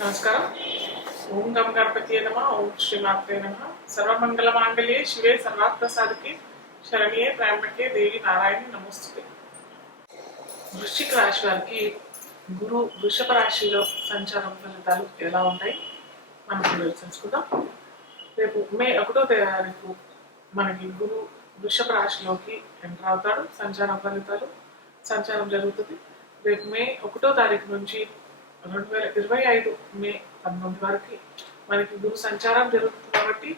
నమస్కారం. ఓం గం గణపతియే నమః. ఓం శ్రీమాత్రే నమః. సర్వమంగళ మాంగళ్యే శివే సర్వార్థసాధికే శరణ్యే త్ర్యంబకే దేవి నారాయణి నమోస్తుతే. వృశ్చిక రాశి వారికి గురు వృషభ రాశిలో సంచారం ఫలితాలు ఎలా ఉంటాయి మనం ఇప్పుడు తెలుసుకుందాం. రేపు మే 1వ తారీఖు మనకి గురు వృషభ రాశిలోకి ఎంటర్ అవుతాడు. సంచారం జరుగుతుంది. రేపు మే 1వ తారీఖు నుంచి 2025 మే 19 వరకు మనకి గురు సంచారం జరుగుతుంది కాబట్టి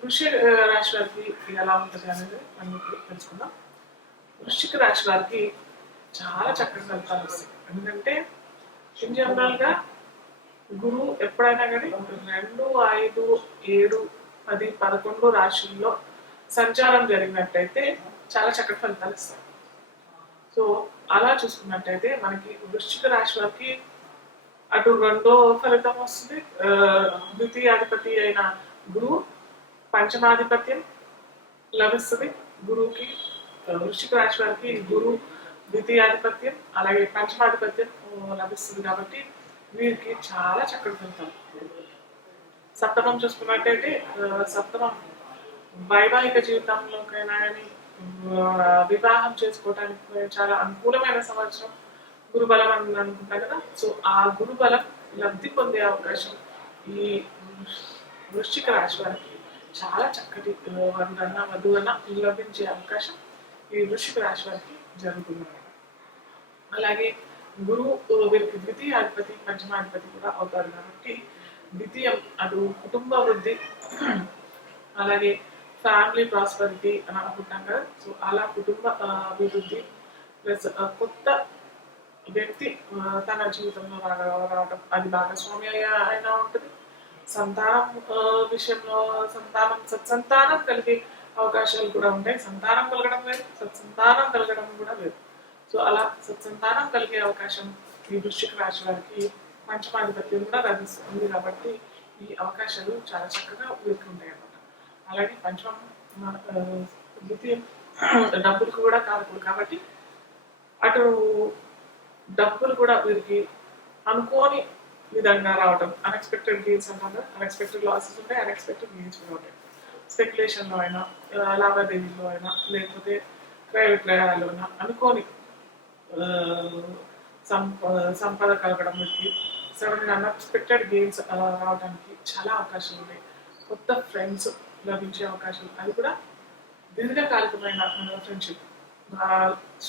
వృశ్చిక రాశి వారికి ఎలా ఉంటుంది అనేది మనం ఇప్పుడు తెలుసుకుందాం. వృశ్చిక రాశి వారికి చాలా చక్కగా ఫలితాలు వస్తాయి. ఎందుకంటే ఇన్ జనరల్గా గురువు ఎప్పుడైనా కానీ 2, 5, 7, 10, 11 రాశుల్లో సంచారం జరిగినట్టయితే చాలా చక్కటి ఫలితాలు ఇస్తాయి. సో అలా చూసుకున్నట్టయితే మనకి వృశ్చిక రాశి వారికి అటు రెండో ఫలితం వస్తుంది. ద్వితీయాధిపతి అయిన గురువు పంచమాధిపత్యం లభిస్తుంది. గురువుకి వృశ్చిక రాశి వారికి గురువు ద్వితీయాధిపత్యం అలాగే పంచమాధిపత్యం లభిస్తుంది కాబట్టి వీరికి చాలా చక్కటి ఫలితం. సప్తమం చూసుకున్నట్టయితే సప్తమం వైవాహిక జీవితంలోకైనా కానీ వివాహం చేసుకోవడానికి చాలా అనుకూలమైన సంవత్సరం. గురుబలం అని అనుకుంటా కదా. సో ఆ గురుబలం లబ్ధి పొందే అవకాశం ఈ వృశ్చిక రాశి వారికి చాలా చక్కటి వరుడన్న వధువన్న లభించే అవకాశం ఈ వృశ్చిక రాశి వారికి జరుగుతుంది. అలాగే గురువు వీరికి ద్వితీయాధిపతి పంచమాధిపతి కూడా అవుతారు కాబట్టి ద్వితీయం అటు కుటుంబ వృద్ధి అలాగే ఫ్యామిలీ ప్రాస్పరిటీ అని అనుకుంటాం కదా. సో అలా కుటుంబ అభివృద్ధి ప్లస్ కొత్త వ్యక్తి తన జీవితంలో రావడం అది భాగస్వామి అయినా ఉంటుంది. సంతానం విషయంలో సత్సంతానం కలిగే అవకాశాలు కూడా ఉంటాయి. సంతానం కలగడం లేదు, సత్సంతానం కలగడం కూడా లేదు. సో అలా సత్సంతానం కలిగే అవకాశం ఈ వృశ్చిక రాశి వారికి పంచమాధిపత్యం కూడా లభిస్తుంది కాబట్టి ఈ అవకాశాలు చాలా చక్కగా వీరికి ఉంటాయి అన్నమాట. అలాగే ద్వితీయం డబ్బులకు కూడా కారకుడు కాబట్టి అటు డబ్బులు కూడా వీరికి అనుకోని విధంగా రావడం, అన్ఎక్స్పెక్టెడ్ గెయిన్స్ అంటాం కదా. అన్ఎక్స్పెక్టెడ్ లాసెస్ ఉంటాయి, అన్ఎక్స్పెక్టెడ్ గెయిన్స్ కూడా ఉంటాయి. స్పెక్యులేషన్లో అయినా లావాదేవీల్లో అయినా లేకపోతే క్రయ విక్రయాల్లో అయినా అనుకోని సంపద కలగడం వీరికి సడన్గా అన్ఎక్స్పెక్టెడ్ గెయిన్స్ రావడానికి చాలా అవకాశాలు ఉన్నాయి. కొత్త ఫ్రెండ్స్ లభించే అవకాశం, అది కూడా దీర్ఘకాలికమైన friendship.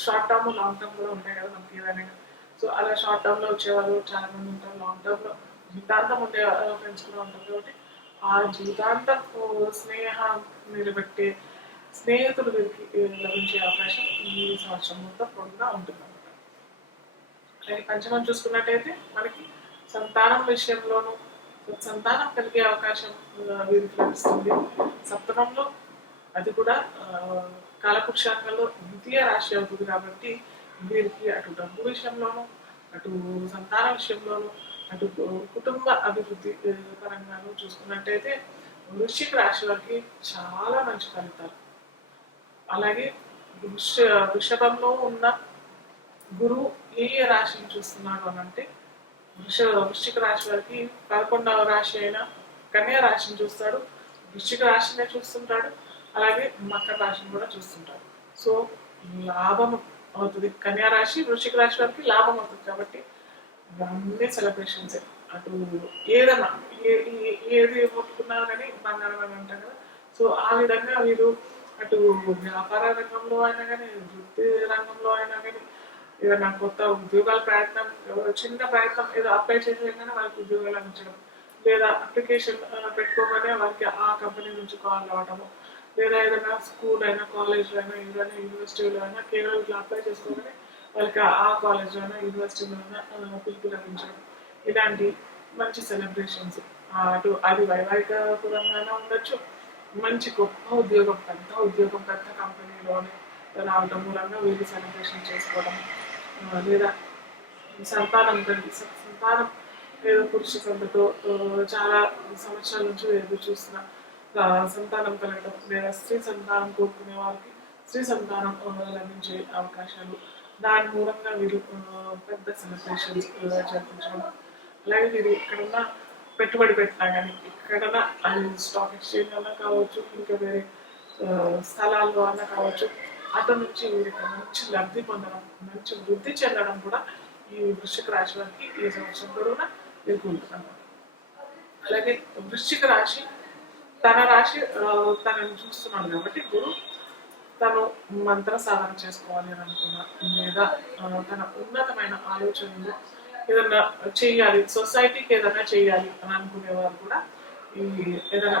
Short term long term కూడా ఉంటాయి కదా మనకి ఏదైనా. సో అలా షార్ట్ టర్మ్లో వచ్చేవాళ్ళు చాలా మంది ఉంటారు, లాంగ్ టర్మ్లో జీవితాంతం ఉండే ఫ్రెండ్స్ కూడా ఉంటారు కాబట్టి ఆ జీవితాంతం స్నేహం నిలబెట్టే స్నేహితులు వీరికి లభించే అవకాశం ఈ సంవత్సరం మొత్తం పొడుగునా ఉంటుంది అన్నమాట. అలాగే పంచమం చూసుకున్నట్టయితే మనకి సంతానం విషయంలోనూ సంతానం కలిగే అవకాశం వీరికి లభిస్తుంది. సప్తమంలో అది కూడా కాలపురుషాంగంలో ద్వితీయ రాశి అవుతుంది కాబట్టి వీరికి అటు డబ్బు విషయంలోనూ అటు సంతాన విషయంలోనూ అటు కుటుంబ అభివృద్ధి పరంగాను చూసుకున్నట్టయితే వృశ్చిక రాశి వారికి చాలా మంచి ఫలితాలు. అలాగే వృషభంలో ఉన్న గురువు ఏ రాశిని చూస్తున్నాడు అని అంటే వృశ్చిక రాశి వారికి 11వ రాశి అయిన కన్యా రాశిని చూస్తాడు, వృశ్చిక రాశినే చూస్తుంటాడు, అలాగే మకర రాశిని కూడా చూస్తుంటాడు. సో లాభం అవుతుంది. కన్యా రాశి వృశ్చిక రాశి వారికి లాభం అవుతుంది కాబట్టి అన్ని సెలబ్రేషన్స్ అటు ఏదన్నా ఏది ముట్టుకున్నా కానీ బంగారం అని అంటాం కదా. సో ఆ విధంగా వీరు అటు వ్యాపార రంగంలో అయినా కానీ వృత్తి రంగంలో అయినా కానీ ఏదైనా కొత్త ఉద్యోగాల ప్రయత్నం, చిన్న ప్రయత్నం ఏదో అప్లై చేసేగానే వాళ్ళకి ఉద్యోగాలు లభించడం, లేదా అప్లికేషన్ పెట్టుకోగానే వాళ్ళకి ఆ కంపెనీ నుంచి కాల్ రావడము, లేదా ఏదైనా స్కూల్ అయినా కాలేజ్లో అయినా ఏదైనా యూనివర్సిటీలో అయినా కేవలం ఇట్లా అప్లై చేసుకోగానే వాళ్ళకి ఆ కాలేజ్లో అయినా యూనివర్సిటీలో అయినా పిలుపు లభించడం, ఇలాంటి మంచి సెలబ్రేషన్స్ అటు అది వైవాహిక పరంగానే ఉండొచ్చు. మంచి గొప్ప ఉద్యోగం పెద్ద కంపెనీలోనే రావడం మూలంగా వీళ్ళు సెలబ్రేషన్ చేసుకోవడం, లేదా సంతానం ఏదో పురుష సంతతో చాలా సంవత్సరాల నుంచి ఎదురు చూస్తున్న సంతానం కలగడం, లేదా స్త్రీ సంతానం కోరుకునే వారికి స్త్రీ సంతానం లభించే అవకాశాలు, దాని మూలంగా వీరు పెద్ద సెలబ్రేషన్స్ జరిపించడం, అలాగే మీరు ఎక్కడన్నా పెట్టుబడి పెట్టినా కానీ ఎక్కడన్నా అది స్టాక్ ఎక్స్చేంజ్ అన్నా కావచ్చు, ఇంకా వేరే స్థలాల్లో అన్నా కావచ్చు, అతని నుంచి వీరికి మంచి లబ్ధి పొందడం, మంచి వృద్ధి చెందడం కూడా ఈ వృశ్చిక రాశి వారికి ఈ సంవత్సరం పొడవునా వీరికి ఉంటుంది. అలాగే వృశ్చిక రాశి తన రాశి తనని చూస్తున్నాడు కాబట్టి గురు తను మంత్ర సాధన చేసుకోవాలి అని అనుకున్నా, లేదా తన ఉన్నతమైన ఆలోచనలు ఏదన్నా చేయాలి, సొసైటీకి ఏదైనా చేయాలి అని అనుకునేవారు కూడా ఈ ఏదైనా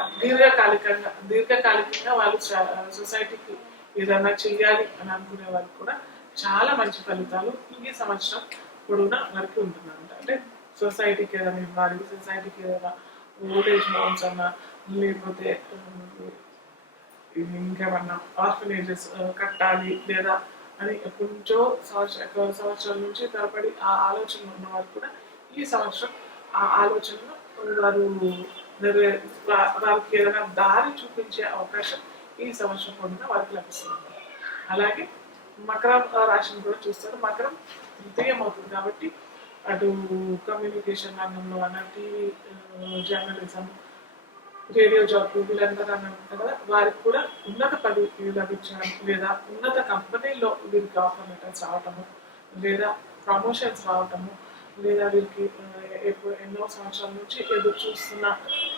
దీర్ఘకాలికంగా వాళ్ళు సొసైటీకి ఏదైనా చెయ్యాలి అని అనుకునే వారికి కూడా చాలా మంచి ఫలితాలు ఈ సంవత్సరం పొడవునా వారికి ఉంటుందంట. అంటే సొసైటీకి ఏదైనా ఇవ్వాలి, సొసైటీకి ఏదైనా ఓల్డేజ్ హోమ్స్ అన్నా, లేకపోతే ఇంకేమన్నా ఆర్ఫనేజెస్ కట్టాలి లేదా అని కొంచెం సంవత్సరాల నుంచి తరబడి ఆ ఆలోచనలు ఉన్న వారు కూడా ఈ సంవత్సరం ఆ ఆలోచనలు వారు వారికి ఏదైనా దారి చూపించే అవకాశం ఈ సంవత్సరం పొందిన వారికి లభిస్తుంది. అలాగే మకర రాశిని కూడా చూస్తారు. మకరం తృతీయం అవుతుంది కాబట్టి అటు కమ్యూనికేషన్ రంగంలో అన్న, టీవీ జర్నలిజం, రేడియో జాబ్ వీళ్ళందరూ అన్నారు కదా, వారికి కూడా ఉన్నత పదవి లభించడం లేదా ఉన్నత కంపెనీల్లో వీరికి ఆఫర్ లెటర్స్ రావటము, లేదా ప్రమోషన్స్ రావటము, లేదా వీరికి ఎన్నో సంవత్సరాల నుంచి ఎదురు చూస్తున్న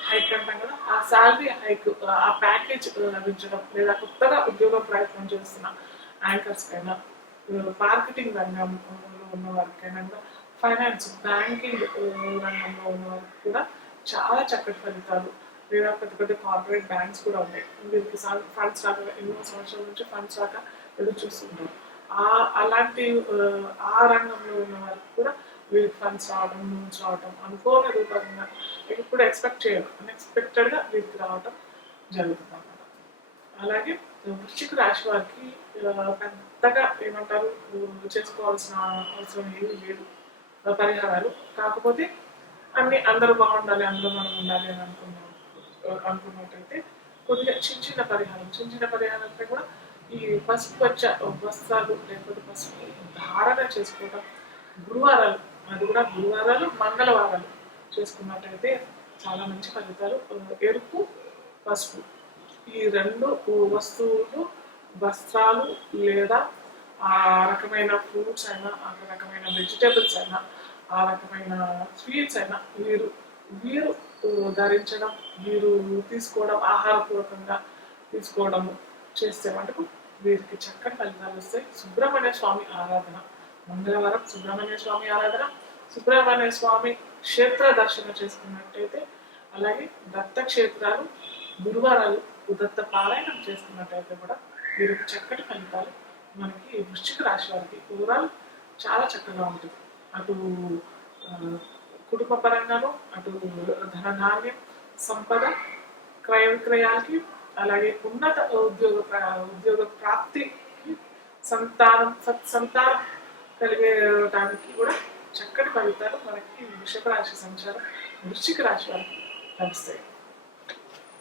హైక్ అంటాం కదా, ఆ శాలరీ హైక్, ఆ ప్యాకేజ్ లభించడం, లేదా కొత్తగా ఉద్యోగ ప్రయత్నం చేస్తున్న యాంకర్స్ కైనా, మార్కెటింగ్ రంగంలో ఉన్న వారికైనా కూడా, ఫైనాన్స్ బ్యాంకింగ్ రంగంలో ఉన్న వారికి కూడా చాలా చక్కటి ఫలితాలు, లేదా పెద్ద పెద్ద కార్పొరేట్ బ్యాంక్స్ కూడా ఉన్నాయి, వీరికి ఫండ్స్ రాక ఎన్నో సంవత్సరాల నుంచి ఫండ్స్ రాక ఎదురు చూస్తుంటారు. అలాంటి ఆ రంగంలో ఉన్న వారికి కూడా వీరికి ఫండ్స్ రావడం, లోన్స్ రావడం, అనుకోని రూపంగా ఇప్పుడు ఎక్స్పెక్ట్ చేయడం అన్ఎక్స్పెక్టెడ్గా వీరికి రావడం జరుగుతుంది అన్నమాట. అలాగే వృశ్చిక రాశి వారికి పెద్దగా ఏమంటారు చేసుకోవాల్సిన అవసరం ఏమీ లేదు పరిహారాలు. కాకపోతే అందరూ బాగుండాలి, అందరూ మనం ఉండాలి అని అనుకున్నట్టయితే కొద్దిగా చిన్న పరిహారం అంటే కూడా ఈ పసుపు వచ్చ వస్త్రాలు లేకపోతే పసుపు ధారణ చేసుకోవడం, గురువారాలు, అది కూడా గురువారాలు మంగళవారాలు చేసుకున్నట్టయితే చాలా మంచి ఫలితాలు. ఎరుపు పసుపు ఈ రెండు వస్తువులు, వస్త్రాలు లేదా ఆ రకమైన ఫ్రూట్స్ అయినా, ఆ రకమైన వెజిటేబుల్స్ అయినా, ఆ రకమైన స్వీట్స్ అయినా వీరు ధరించడం, వీరు తీసుకోవడం, ఆహారపూర్వకంగా తీసుకోవడము చేస్తే మటుకు వీరికి చక్కటి ఫలితాలు వస్తాయి. సుబ్రహ్మణ్య స్వామి ఆరాధన, మంగళవారం సుబ్రహ్మణ్య స్వామి ఆరాధన, సుబ్రహ్మణ్య స్వామి క్షేత్ర దర్శనం చేసుకున్నట్టయితే, అలాగే దత్త క్షేత్రాలు గురువారాలు దత్త పారాయణం చేసుకున్నట్టయితే కూడా వీరికి చక్కటి ఫలితాలు మనకి వృశ్చిక రాశి వారికి ఓవరాల్ చాలా చక్కగా ఉంటుంది. అటు కుటుంబ పరంగాను, అటు ధనధాన్యం, సంపద, క్రయ విక్రయాలకి, అలాగే ఉన్నత ఉద్యోగ ప్రాప్తికి, సత్సంతానం కలిగేదానికి కూడా చక్కటి ఫలితాలు మనకి వృషభ రాశి సంచారం వృశ్చిక రాశి వారికి లభిస్తాయి.